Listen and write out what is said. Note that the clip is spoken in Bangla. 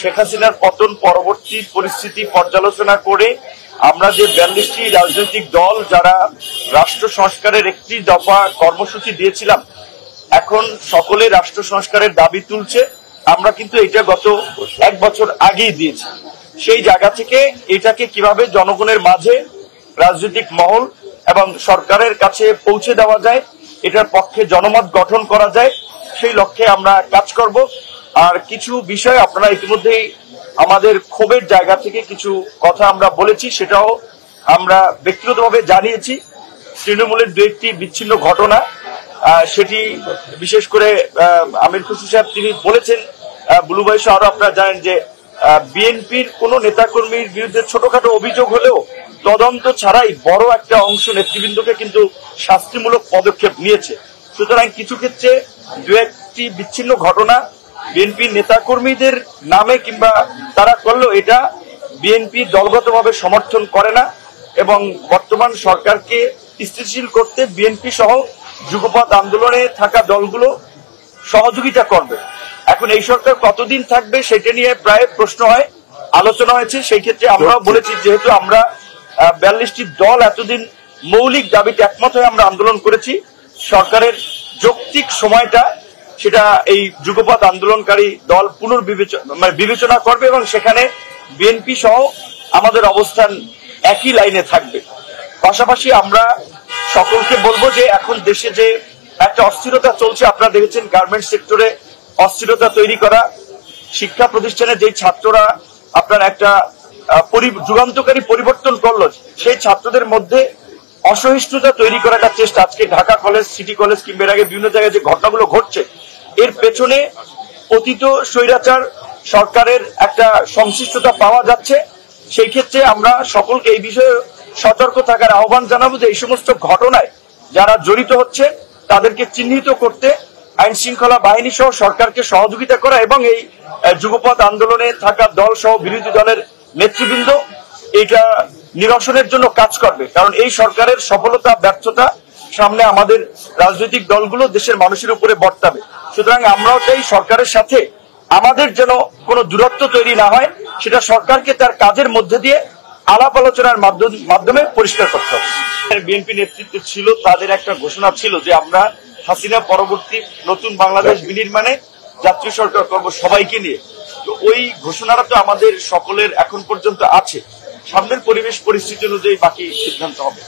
শেখ হাসিনার পতন পরবর্তী পরিস্থিতি পর্যালোচনা করে আমরা যে 42টি রাজনৈতিক দল যারা রাষ্ট্র সংস্কারের একটি দফা কর্মসূচি দিয়েছিলাম, এখন সকলে রাষ্ট্র সংস্কারের দাবি তুলছে। আমরা কিন্তু এটা গত 1 বছর আগেই দিয়েছি। সেই জায়গা থেকে এটাকে কিভাবে জনগণের মাঝে রাজনৈতিক মহল এবং সরকারের কাছে পৌঁছে দেওয়া যায়, এটার পক্ষে জনমত গঠন করা যায়, সেই লক্ষ্যে আমরা কাজ করব। আর কিছু বিষয় আপনারা ইতিমধ্যেই আমাদের ক্ষোভের জায়গা থেকে কিছু কথা আমরা বলেছি, সেটাও আমরা ব্যক্তিগতভাবে জানিয়েছি। তৃণমূলের 2-1টি বিচ্ছিন্ন ঘটনা, সেটি বিশেষ করে আমির খুশি সাহেব তিনি বলেছেন, বুলু ভাই সহ আরো আপনারা জানেন যে বিএনপির কোন নেতাকর্মীর বিরুদ্ধে ছোটখাটো অভিযোগ হলেও তদন্ত ছাড়াই বড় একটা অংশ নেতৃবৃন্দকে কিন্তু শাস্তিমূলক পদক্ষেপ নিয়েছে। সুতরাং কিছু ক্ষেত্রে 2-1টি বিচ্ছিন্ন ঘটনা বিএনপির নেতাকর্মীদের নামে কিংবা তারা করলেও এটা বিএনপি দলগতভাবে সমর্থন করে না এবং বর্তমান সরকারকে স্থিতিশীল করতে বিএনপি সহ যুগপৎ আন্দোলনে থাকা দলগুলো সহযোগিতা করবে। এখন এই সরকার কতদিন থাকবে সেটা নিয়ে প্রায় প্রশ্ন হয়, আলোচনা হয়েছে। সেই ক্ষেত্রে আমরাও বলেছি, যেহেতু আমরা 42টি দল এতদিন মৌলিক দাবিতে একমত হয়ে আমরা আন্দোলন করেছি, সরকারের যৌক্তিক সময়টা সেটা এই যুগপৎ আন্দোলনকারী দল বিবেচনা করবে এবং সেখানে বিএনপি সহ আমাদের অবস্থান একই লাইনে থাকবে। পাশাপাশি আমরা সকলকে বলবো যে এখন দেশে যে একটা অস্থিরতা চলছে, আপনারা দেখেছেন গার্মেন্টস সেক্টরে অস্থিরতা তৈরি করা, শিক্ষা প্রতিষ্ঠানে যে ছাত্ররা আপনার একটা যুগান্তকারী পরিবর্তন করলো, সেই ছাত্রদের মধ্যে অসহিষ্ণুতা তৈরি করার একটা চেষ্টা আজকে ঢাকা কলেজ, সিটি কলেজ কিংবা এর আগে বিভিন্ন জায়গায় যে ঘটনাগুলো ঘটছে, এর পেছনে অতীত স্বৈরাচার সরকারের একটা সংশ্লিষ্টতা পাওয়া যাচ্ছে। সেই ক্ষেত্রে আমরা সকলকে এই বিষয়ে সতর্ক থাকার আহ্বান জানাবো যে এই সমস্ত ঘটনায় যারা জড়িত হচ্ছে তাদেরকে চিহ্নিত করতে আইন শৃঙ্খলা বাহিনী সহ সরকারকে সহযোগিতা করা এবং এই যুগপৎ আন্দোলনে থাকা দল সহ বিরোধী দলের নেতৃবৃন্দ এটা নিরসনের জন্য কাজ করবে। কারণ এই সরকারের সফলতা ব্যর্থতা সামনে আমাদের রাজনৈতিক দলগুলো দেশের মানুষের উপরে বর্তাবে। সুতরাং আমরাও চাই সরকারের সাথে আমাদের যেন কোনো দূরত্ব তৈরি না হয়, সেটা সরকারকে তার কাজের মধ্যে দিয়ে আলাপ আলোচনার মাধ্যমে পরিষ্কার করতে হবে। বিএনপি নেতৃত্ব ছিল, তাদের একটা ঘোষণা ছিল যে আমরা হাসিনা পরবর্তী নতুন বাংলাদেশ বিনির্মাণে জাতীয় সরকার করব সবাইকে নিয়ে। তো ওই ঘোষণাটা তো আমাদের সকলের এখন পর্যন্ত আছে, সামনের পরিবেশ পরিস্থিতি অনুযায়ী বাকি সিদ্ধান্ত হবে।